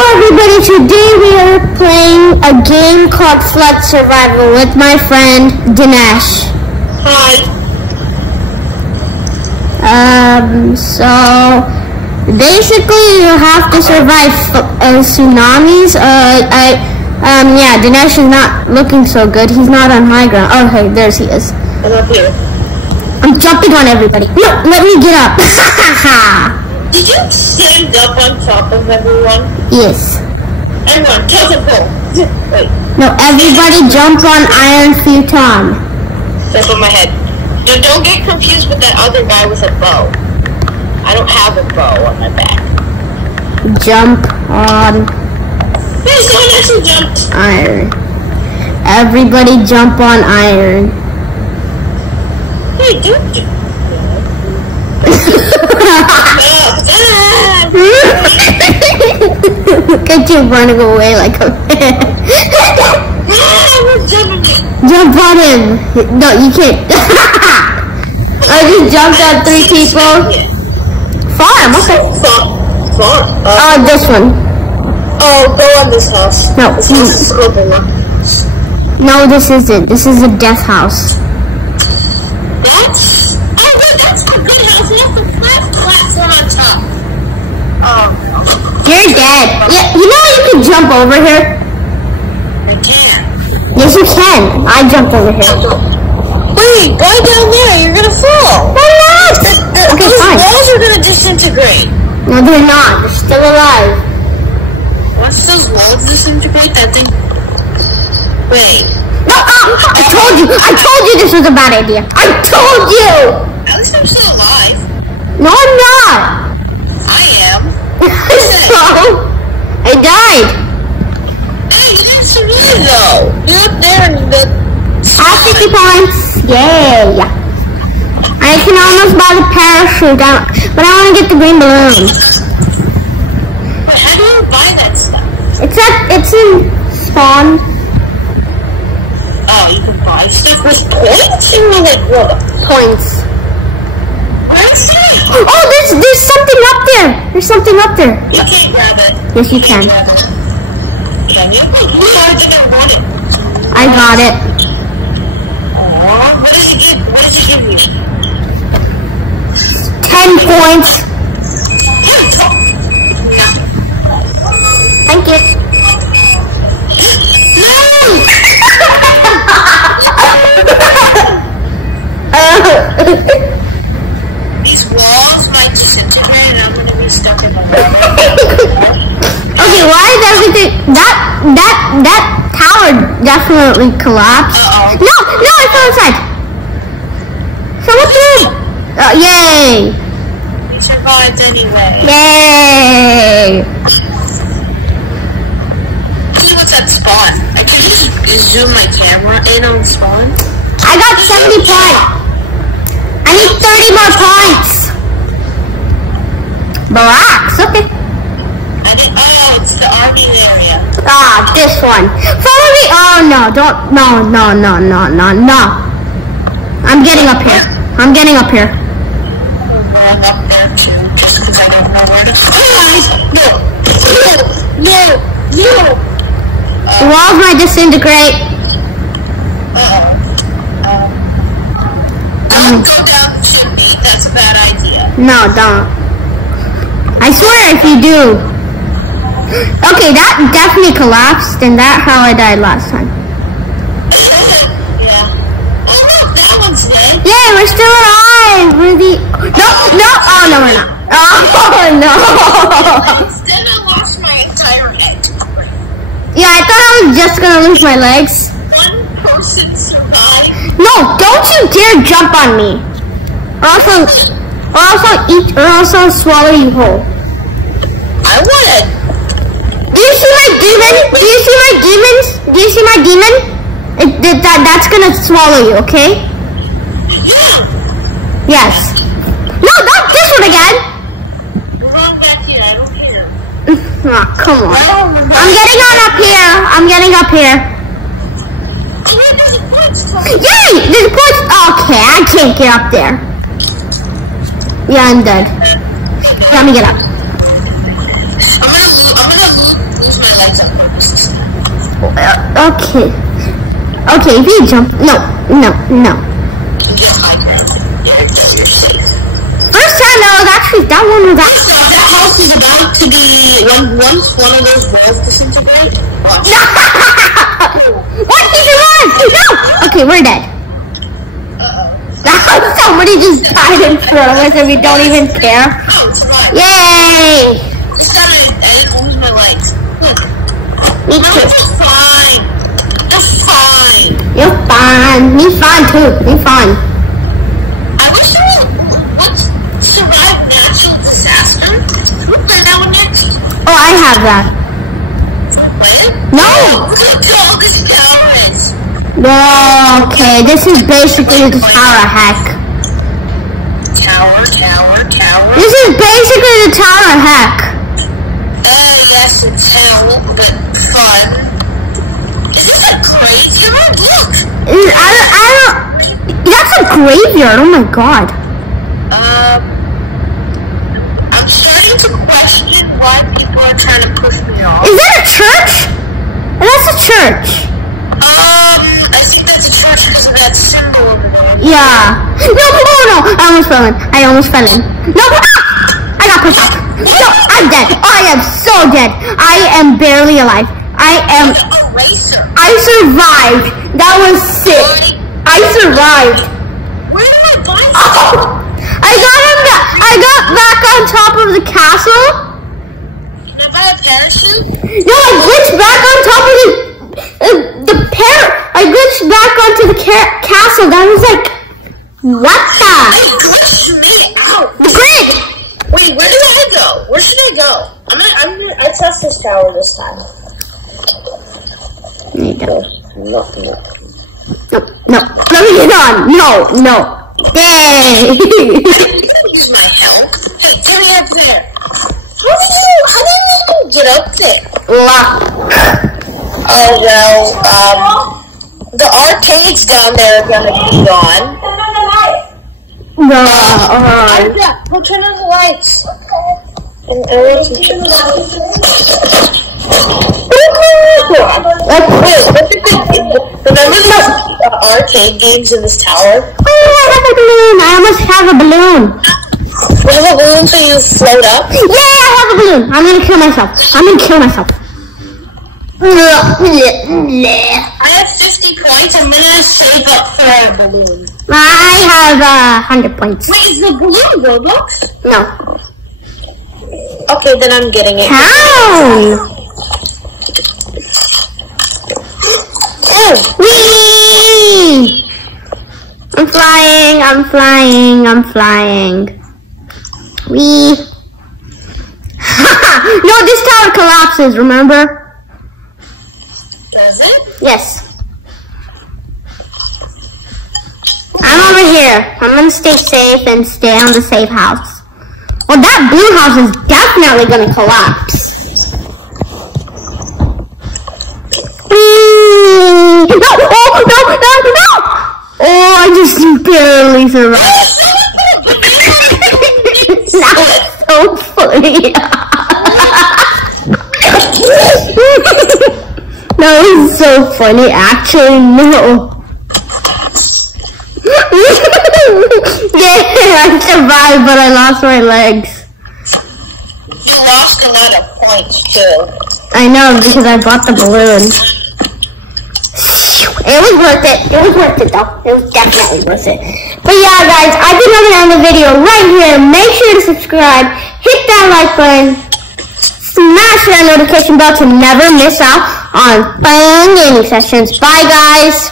everybody, today we are playing a game called Flood Survival with my friend Dinesh. Hi. So basically you have to survive tsunamis. Yeah, Dinesh is not looking so good. He's not on high ground. Oh, hey, there he is. I'm up here. I'm jumping on everybody. No, let me get up. Did you stand up on top of everyone? Yes. Everyone, take a bow. Wait. No, everybody jump on Iron Futon. That's on my head. Now don't get confused with that other guy with a bow. I don't have a bow on my back. Jump on Hey, someone actually jumped. Iron. Everybody jump on Iron. Hey, dude. Look at you running away like a man. Jump on him. No, you can't. I just jumped on 3 people. Farm, okay. Farm. Oh, this one. Oh, go on this house. No. This house is open. No, this isn't. This is a death house. That's a good house. We have the flat platform on top. Oh, no. You're dead. Yeah, you know you can jump over here? I can't. Yes, you can. I jumped over here. Wait, go down there. You're gonna fall. Why not? Okay, Those fine. walls are gonna disintegrate. No, they're not. They're still alive. Once those walls disintegrate, that thing... Wait. No, I told you. I told you this was a bad idea. I told you. At least I'm still alive. No, I'm not. I am. So, I died. Hey, you didn't survive though. You're up there and the... I have 50 points. Yay. I can almost buy the parachute, but I want to get the green balloon. But how do you buy that stuff? It's in spawn. Oh, you can buy stuff with points? You mean like what? Points. I see. Oh, there's something up there. There's something up there. You can't grab it. Yes, you can. Grab it. Can you? I didn't want it. I got it. What did you give? What did you give me? 10 points. Thank you. These walls might disintegrate and I'm gonna be stuck in the water. Okay, why is everything that tower definitely collapsed? Uh-oh. No, it's on inside. Someone threw. Oh, yay! We survived anyway. Yay! See what's at spawn. I can just zoom my camera in on spawn. I got 70 points. I need 30 more points. Relax, okay. Oh, it's the RV area. Ah, this one. Follow me. Oh no, don't. No. I'm getting up here. I'm going up there too, just because I don't know where to No. The walls might disintegrate. Don't go down the chimney. That's a bad idea. No, don't. I swear if you do. Okay, that definitely collapsed, and that's how I died last time. Yeah. Oh look, that one's dead. Yay, we're still alive. We're the... No. Oh, no, we're not. Oh, no. Instead, I lost my entire head. Yeah, I thought I was just gonna lose my legs. One person survived. No, don't you dare jump on me. Or else I'll swallow you whole. I would. Do you see my demon? Do you see my demons? Do you see my demon? That's gonna swallow you, okay? Yeah. Yes. No, not this one again. We're going back here. I don't care. Oh, come on. I'm getting up here. Oh, yeah, there's a porch. Yay! There's a porch. Okay, I can't get up there. Yeah, I'm dead. Let me get up. I'm gonna Okay. Okay, if you jump, no. Get high ground. Yeah, you're safe. First time that one was actually. That house is about to be, once one of those walls disintegrate. What? Did you run? No! Okay, we're dead. Somebody just died in front of us and we don't even care. Oh, it's fine. Yay! Just gotta, I didn't lose my legs. Look. Me No, too. it's fine. It's fine. You're fine. Me fine too. Me fine. I wish you would survive natural disaster. We'll play that one next. Oh, I have that. Play it? No! Look how tall this tower is. Okay, this is basically the tower hack. Tower. This is basically the tower hack. Yes, it's hell, but fun. Is this a graveyard? Look! I don't... That's a graveyard, oh my god. I'm starting to question why people are trying to push me off. Is that a church? That's a church. I think that's a church because of that symbol over there. Yeah. No. I almost fell in. No. I got pushed off. No, I'm dead. I am so dead. I am barely alive. I survived. That was sick. I survived. Where did my bike go? I got back on top of the castle. Did I buy a parachute? No, I glitched back on top of I glitched back onto the castle. That was like, what the? I glitched me out. Great. Wait, where did I go? Where should I go? I trust this tower this time. No. Yay! Use my help. Hey, get me up there. How did you get up there? Luck. Oh well, the arcades down there are gonna be gone. We'll turn on the lights. And everyone can turn the lights. Remember the arcade games in this tower? Oh, I have a balloon. I almost have a balloon. You have a balloon so you float up? Yeah, I have a balloon. I'm gonna kill myself. I have 50 points. I'm gonna save up for a balloon. I have 100 points. Wait, is the balloon Robux? No. Okay, then I'm getting it. How? Oh! Whee! I'm flying. Whee! No, this tower collapses, remember? Does it? Yes. I'm over here. I'm gonna stay safe and stay on the safe house. Well, that blue house is definitely gonna collapse. No! Oh, I just barely survived. That was so funny. That was so funny, actually, no. Yeah, I survived, but I lost my legs. You lost a lot of points, too. I know, because I bought the balloon. It was worth it. It was worth it, though. It was definitely worth it. But yeah, guys, I think I'm going to end the video right here. Make sure to subscribe. Hit that like button. Smash that notification bell to never miss out on fun gaming sessions. Bye, guys.